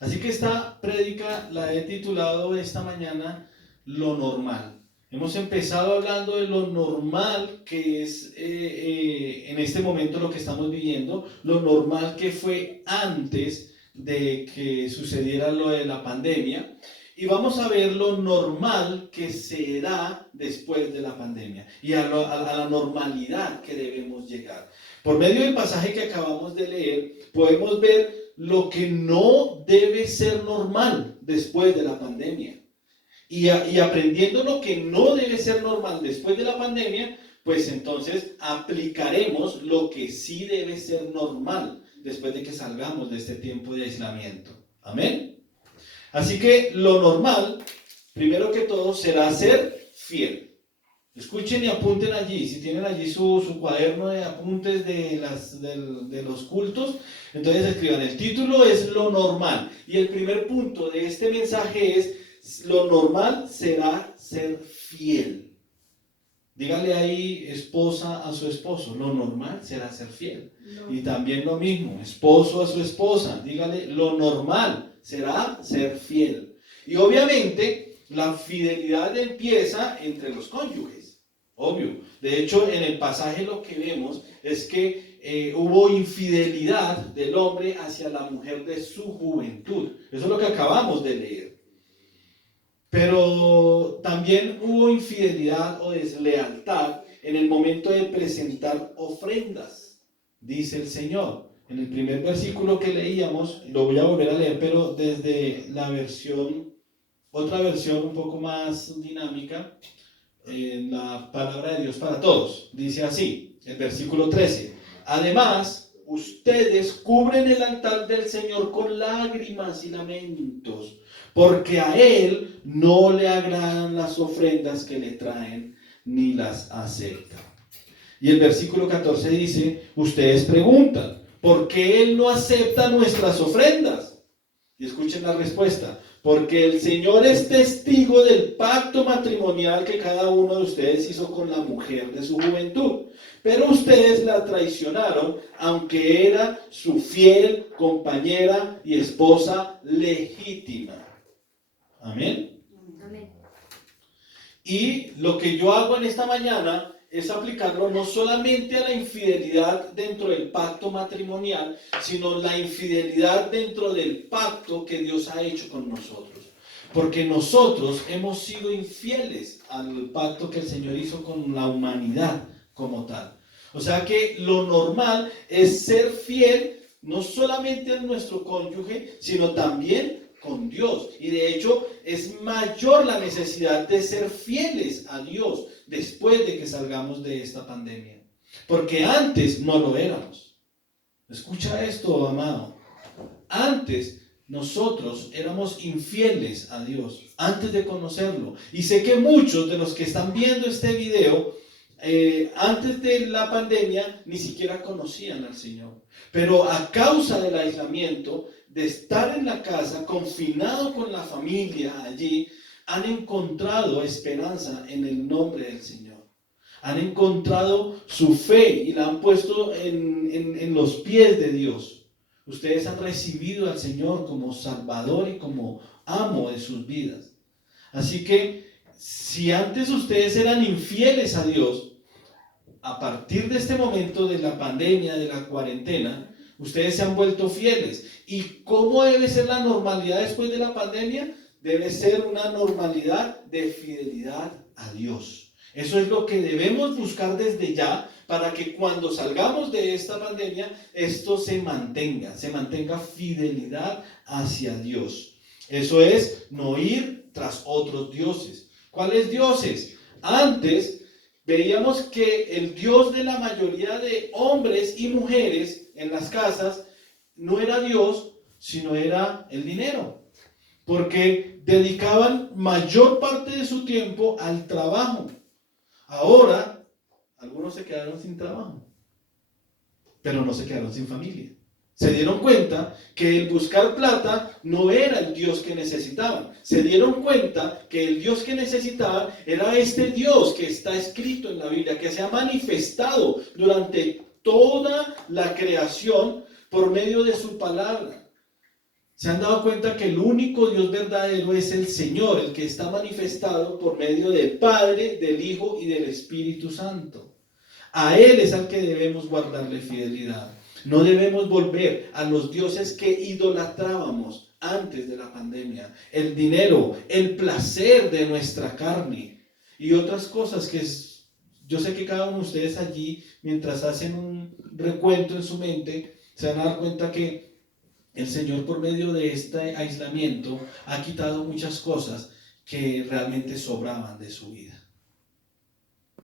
Así que esta prédica la he titulado esta mañana Lo normal. Hemos empezado hablando de lo normal que es en este momento lo que estamos viviendo, lo normal que fue antes de que sucediera lo de la pandemia. Y vamos a ver lo normal que será después de la pandemia y a la normalidad que debemos llegar. Por medio del pasaje que acabamos de leer, podemos ver lo que no debe ser normal después de la pandemia. Y aprendiendo lo que no debe ser normal después de la pandemia, pues entonces aplicaremos lo que sí debe ser normal después de que salgamos de este tiempo de aislamiento. Amén. Así que lo normal, primero que todo, será ser fiel. Escuchen y apunten allí, si tienen allí su cuaderno de apuntes de los cultos, entonces escriban, el título es lo normal. Y el primer punto de este mensaje es, lo normal será ser fiel. Dígale ahí, esposa a su esposo, lo normal será ser fiel. No. Y también lo mismo, esposo a su esposa, dígale, lo normal será ser fiel. Y obviamente, la fidelidad empieza entre los cónyuges, obvio. De hecho, en el pasaje lo que vemos es que hubo infidelidad del hombre hacia la mujer de su juventud. Eso es lo que acabamos de leer. Pero también hubo infidelidad o deslealtad en el momento de presentar ofrendas, dice el Señor. En el primer versículo que leíamos, lo voy a volver a leer, pero desde la versión, otra versión un poco más dinámica, en la palabra de Dios para todos. Dice así, el versículo 13. Además, ustedes cubren el altar del Señor con lágrimas y lamentos, porque a Él no le agradan las ofrendas que le traen, ni las acepta. Y el versículo 14 dice, ustedes preguntan, ¿por qué Él no acepta nuestras ofrendas? Y escuchen la respuesta, porque el Señor es testigo del pacto matrimonial que cada uno de ustedes hizo con la mujer de su juventud. Pero ustedes la traicionaron, aunque era su fiel compañera y esposa legítima. Amén. Amén. Y lo que yo hago en esta mañana es aplicarlo no solamente a la infidelidad dentro del pacto matrimonial, sino la infidelidad dentro del pacto que Dios ha hecho con nosotros. Porque nosotros hemos sido infieles al pacto que el Señor hizo con la humanidad como tal. O sea que lo normal es ser fiel no solamente a nuestro cónyuge, sino también con Dios. Y de hecho es mayor la necesidad de ser fieles a Dios después de que salgamos de esta pandemia, porque antes no lo éramos. Escucha esto, amado. Antes nosotros éramos infieles a Dios antes de conocerlo. Y sé que muchos de los que están viendo este video antes de la pandemia ni siquiera conocían al Señor, pero a causa del aislamiento, de estar en la casa confinado con la familia allí, han encontrado esperanza en el nombre del Señor. Han encontrado su fe y la han puesto en los pies de Dios. Ustedes han recibido al Señor como Salvador y como amo de sus vidas. Así que si antes ustedes eran infieles a Dios, a partir de este momento de la pandemia, de la cuarentena, ustedes se han vuelto fieles. ¿Y cómo debe ser la normalidad después de la pandemia? Debe ser una normalidad de fidelidad a Dios. Eso es lo que debemos buscar desde ya para que cuando salgamos de esta pandemia, esto se mantenga fidelidad hacia Dios. Eso es no ir tras otros dioses. ¿Cuáles dioses? Antes veíamos que el Dios de la mayoría de hombres y mujeres en las casas no era Dios, sino era el dinero. Porque dedicaban mayor parte de su tiempo al trabajo. Ahora, algunos se quedaron sin trabajo, pero no se quedaron sin familia. Se dieron cuenta que el buscar plata no era el Dios que necesitaban. Se dieron cuenta que el Dios que necesitaban era este Dios que está escrito en la Biblia, que se ha manifestado durante toda la creación por medio de su palabra. Se han dado cuenta que el único Dios verdadero es el Señor, el que está manifestado por medio del Padre, del Hijo y del Espíritu Santo. A Él es al que debemos guardarle fidelidad. No debemos volver a los dioses que idolatrábamos antes de la pandemia. El dinero, el placer de nuestra carne y otras cosas que yo sé que cada uno de ustedes allí, mientras hacen un recuento en su mente, se van a dar cuenta que el Señor, por medio de este aislamiento, ha quitado muchas cosas que realmente sobraban de su vida.